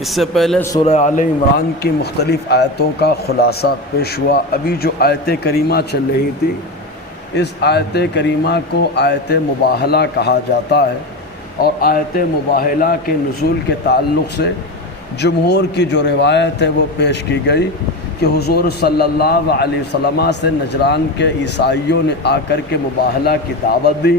اس سے پہلے سورہ آل عمران کی مختلف آیتوں کا خلاصہ پیش ہوا۔ ابھی جو آیت کریمہ چل رہی تھی، اس آیت کریمہ کو آیت مباہلہ کہا جاتا ہے، اور آیت مباہلہ کے نزول کے تعلق سے جمہور کی جو روایت ہے وہ پیش کی گئی کہ حضور صلی اللہ علیہ وسلم سے نجران کے عیسائیوں نے آ کر کے مباہلہ کی دعوت دی۔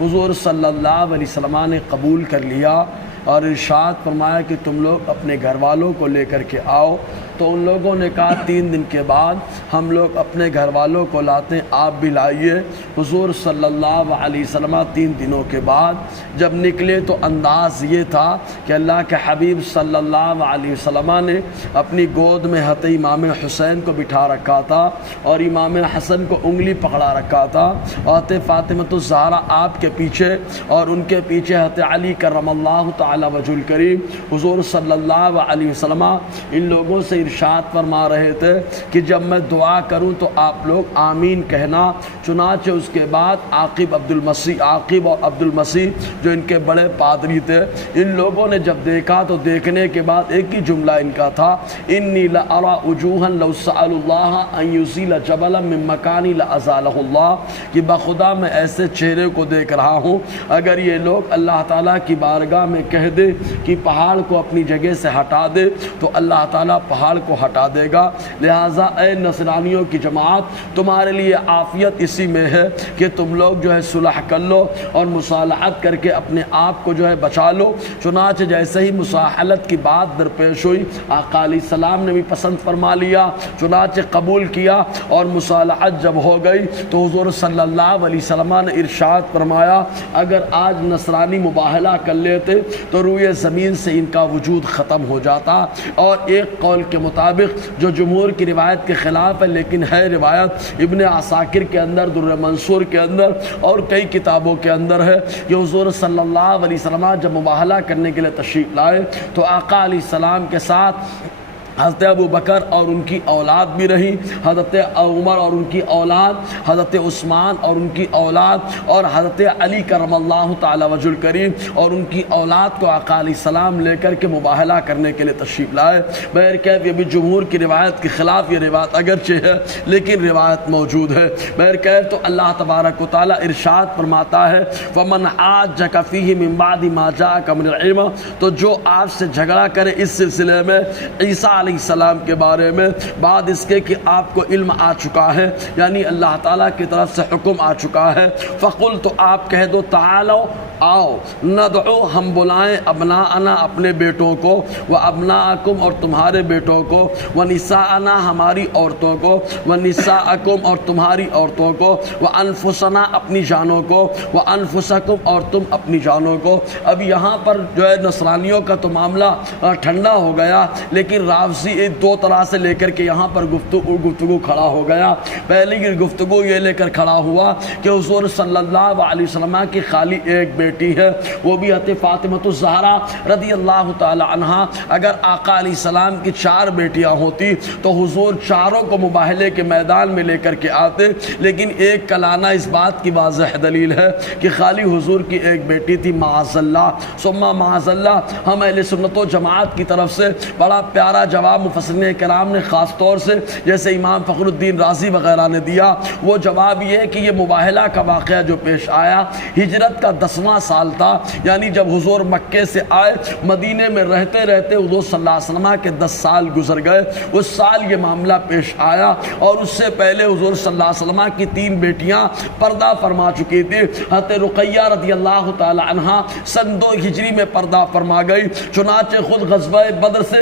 حضور صلی اللہ علیہ وسلم نے قبول کر لیا اور ارشاد فرمایا کہ تم لوگ اپنے گھر والوں کو لے کر کے آؤ۔ تو ان لوگوں نے کہا 3 دن کے بعد ہم لوگ اپنے گھر والوں کو لاتے ہیں، آپ بھی لائیے۔ حضور صلی اللہ علیہ وسلم 3 دنوں کے بعد جب نکلے تو انداز یہ تھا کہ اللہ کے حبیب صلی اللہ علیہ وسلم نے اپنی گود میں حضرت امام حسین کو بٹھا رکھا تھا اور امام حسن کو انگلی پکڑا رکھا تھا، اور حضرت فاطمۃ الزہرا آپ کے پیچھے اور ان کے پیچھے حضرت علی کرم اللہ تعالی وجہ الکریم۔ حضور صلی اللہ علیہ وسلم ان لوگوں سے ارشاد فرما رہے تھے کہ جب میں دعا کروں تو آپ لوگ آمین کہنا۔ چنانچہ اس کے بعد عاقب اور عبد المسیح جو ان کے بڑے پادری تھے، ان لوگوں نے جب دیکھا تو دیکھنے کے بعد ایک ہی جملہ ان کا تھا، انی لأری وجوہا لو سأل اللہ ان یزیل جبلا من مکانی لازالہ اللہ، کہ بخدا میں ایسے چہرے کو دیکھ رہا ہوں اگر یہ لوگ اللہ تعالیٰ کی بارگاہ میں کہہ دے کہ پہاڑ کو اپنی جگہ سے ہٹا دے تو اللہ تعالیٰ پہاڑ کو ہٹا دے گا۔ لہٰذا اے نصرانیوں کی جماعت، تمہارے لیے عافیت اسی میں ہے کہ تم لوگ جو ہے صلح کر لو اور مصالحت کر کے اپنے آپ کو جو ہے بچا لو۔ چنانچہ جیسے ہی مصالحت کی بات درپیش ہوئی، آقا علیہ السلام نے بھی پسند فرما لیا، چنانچہ قبول کیا، اور مصالحت جب ہو گئی تو حضور صلی اللہ علیہ وسلم نے ارشاد فرمایا اگر آج نصرانی مباہلہ کر لیتے تو روئے زمین سے ان کا وجود ختم ہو جاتا۔ اور ایک قول کے مطابق جو جمہور کی روایت کے خلاف ہے لیکن ہے روایت ابن عساکر کے اندر، در منصور کے اندر اور کئی کتابوں کے اندر ہے کہ حضور صلی اللہ علیہ وسلم جب مباہلہ کرنے کے لیے تشریف لائے تو آقا علیہ السلام کے ساتھ حضرت ابو بکر اور ان کی اولاد بھی رہی، حضرت عمر اور ان کی اولاد، حضرت عثمان اور ان کی اولاد، اور حضرت علی کرم اللہ تعالی وجہ الکریم اور ان کی اولاد کو آقا علیہ السلام لے کر کے مباہلہ کرنے کے لیے تشریف لائے۔ بہرکیف یہ بھی جمہور کی روایت کے خلاف یہ روایت اگرچہ ہے لیکن روایت موجود ہے۔ بہرکیف تو اللہ تبارک و تعالی ارشاد فرماتا ہے وَمَنْ حَاجَّكَ فِيهِ مِنْ بَعْدِ مَا جَاءَكَ مِنَ الْعِلْمِ، تو جو آپ سے جھگڑا کرے اس سلسلے میں عیسیٰ علیہ السلام کے بارے میں بعد اس کے کہ آپ کو علم آ چکا ہے، یعنی اللہ تعالیٰ کی طرف سے حکم آ چکا ہے، فقل، تو آپ کہہ دو تعالو، آؤ، ندعو، ہم بلائیں، ابناءنا، اپنے بیٹوں کو، وابناءکم، اور تمہارے بیٹوں کو، ونساءنا، ہماری عورتوں کو، ونساءکم، اور تمہاری عورتوں کو، وانفسنا، اپنی جانوں کو، وانفسکم، اور تم اپنی جانوں کو۔ اب یہاں پر جو ہے نصرانیوں کا تو معاملہ ٹھنڈا ہو گیا، لیکن رافضی 2 طرح سے لے کر کے یہاں پر گفتگو کھڑا ہو گیا۔ پہلی گفتگو یہ لے کر کھڑا ہوا کہ حضور صلی اللہ علیہ وسلم کی خالی ایک بیٹی ہے، وہ بھی حضرت فاطمۃ الزہرا رضی اللہ تعالی عنہا۔ اگر آقا علیہ السلام کی 4 بیٹیاں ہوتی تو حضور چاروں کو مباہلے کے میدان میں لے کر کے آتے، لیکن ایک کلانا اس بات کی واضح دلیل ہے کہ خالی حضور کی ایک بیٹی تھی، معاذ اللہ ثم معاذ اللہ۔ ہم اہل سنت و جماعت کی طرف سے بڑا پیارا جواب مفسرین کرام نے خاص طور سے جیسے امام فخر الدین رازی وغیرہ نے دیا، وہ جواب یہ ہے کہ یہ مباہلہ کا واقعہ جو پیش آیا ہجرت کا 10واں سال تھا، یعنی جب حضور مکے سے آئے، مدینے میں رہتے رہتے حضور صلی اللہ علیہ وسلم کے 10 سال گزر گئے، اس سال یہ معاملہ پیش آیا، اور اس سے پہلے حضور صلی اللہ علیہ وسلم کی 3 بیٹیاں پردہ فرما چکی تھی۔ حضرت رقیہ رضی اللہ تعالی عنہا سن 2 ہجری میں پردہ فرما گئی۔ چنانچہ خود غزوہ بدر سے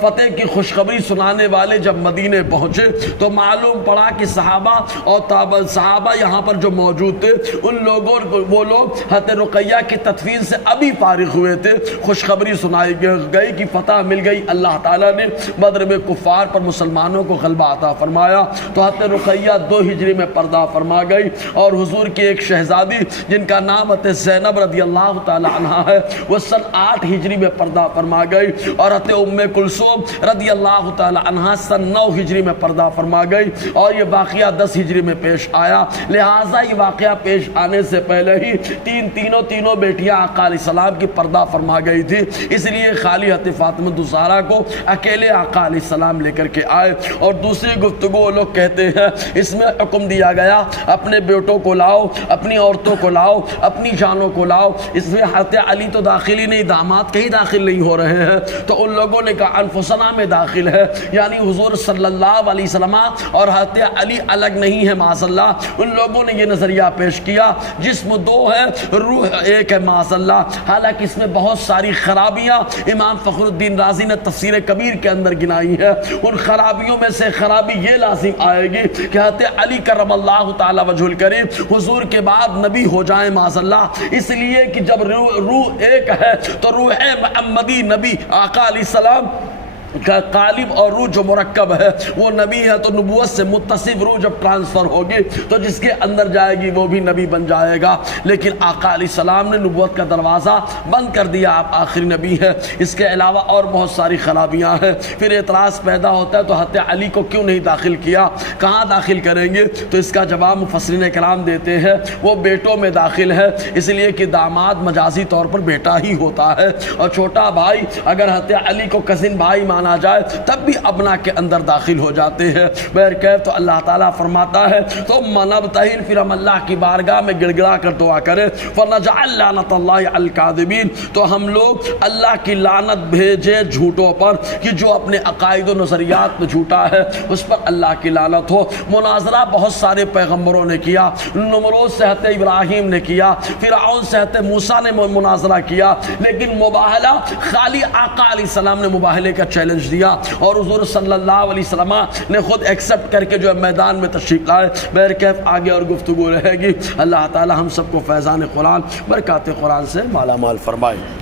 فتح کی خوشخبری سنانے والے جب مدینے پہنچے تو معلوم پڑا کہ صحابہ یہاں پر جو موجود تھے ان لوگوں وہ لوگ حضرت رقیہ کی تدفین سے ابھی فارغ ہوئے تھے، خوشخبری سنائی گئی کہ فتح مل گئی، اللہ تعالیٰ نے بدر میں کفار پر مسلمانوں کو غلبہ عطا فرمایا۔ تو حضرت رقیہ 2 ہجری میں پردہ فرما گئی، اور حضور کی ایک شہزادی جن کا نام حضرت زینب رضی اللہ تعالی عنہا ہے وہ سن 8 ہجری میں پردہ فرما گئی، اور حضرت ام کلثوم رضی اللہ تعالی عنہا سن 9 ہجری میں پردہ فرما گئی، اور یہ واقعہ 10 ہجری میں پیش آیا۔ لہٰذا یہ واقعہ پیش آنے سے پہلے ہی تینوں تینوں بیٹیاں آقا علیہ السلام کی پردہ فرما گئی تھی، اس لیے خالی ہاتھ فاطمہ الزہرا کو اکیلے آقا علیہ السلام لے کر کے آئے۔ اور دوسری گفتگو لوگ کہتے ہیں اس میں حکم دیا گیا اپنے بیٹوں کو لاؤ، اپنی عورتوں کو لاؤ، اپنی جانوں کو لاؤ۔ اس میں حضرت علی تو داخل ہی نہیں، داماد کہیں داخل نہیں ہو رہے ہیں، تو ان لوگوں نے کہا انفسنا میں داخل ہے، یعنی حضور صلی اللہ علیہ وسلم اور حضرت علی الگ نہیں ہے معاذ اللہ۔ ان لوگوں نے یہ نظریہ پیش کیا جسم دو ہے روح ایک ہے معاذ اللہ۔ حالانکہ اس میں بہت ساری خرابیاں امام فخر الدین رازی نے تفسیر کبیر کے اندر گنائی ہے۔ ان خرابیوں میں سے خرابی یہ لازم آئے گی کہ حضرت علی کرم اللہ تعالی وجہ الکریم حضور کے بعد نبی ہو جائیں معاذ اللہ، اس لیے کہ جب روح ایک ہے تو روح محمدی نبی آقا علیہ السلام کا قالب اور روح جو مرکب ہے وہ نبی ہے، تو نبوت سے متصف روح جب ٹرانسفر ہوگی تو جس کے اندر جائے گی وہ بھی نبی بن جائے گا۔ لیکن آقا علیہ السلام نے نبوت کا دروازہ بند کر دیا، آپ آخری نبی ہے۔ اس کے علاوہ اور بہت ساری خرابیاں ہیں۔ پھر اعتراض پیدا ہوتا ہے تو حضرت علی کو کیوں نہیں داخل کیا، کہاں داخل کریں گے؟ تو اس کا جواب مفسرین کرام دیتے ہیں وہ بیٹوں میں داخل ہے، اس لیے کہ داماد مجازی طور پر بیٹا ہی ہوتا ہے، اور چھوٹا بھائی اگر حضرت علی کو کزن بھائی مانا جائے تب بھی ابنا کے اندر داخل ہو جاتے ہیں۔ بہرکیف تو اللہ تعالیٰ فرماتا ہے ثم نبتہل، پھر ہم اللہ کی بارگاہ میں گڑ گڑا کر دعا کریں فنجعل لعنت اللہ علی الکاذبین، تو ہم لوگ اللہ کی لعنت بھیجے جھوٹوں پر کہ جو اپنے عقائد و نظریات میں جھوٹا ہے اس پر اللہ کی لعنت ہو۔ مناظرہ بہت سارے پیغمبروں نے کیا، نمرود سے حضرت ابراہیم نے کیا، فرعون سے حضرت موسیٰ نے مناظرہ کیا، لیکن مباہلہ خالی آقا علیہ السلام نے مباہلے کا چیلنج دیا، اور حضور صلی اللہ علیہ وسلم نے خود ایکسپٹ کر کے جو میدان میں تشریف لائے۔ بہرکیف آگے اور گفتگو رہے گی۔ اللہ تعالی ہم سب کو فیضان قرآن برکات قرآن سے مالا مال فرمائے۔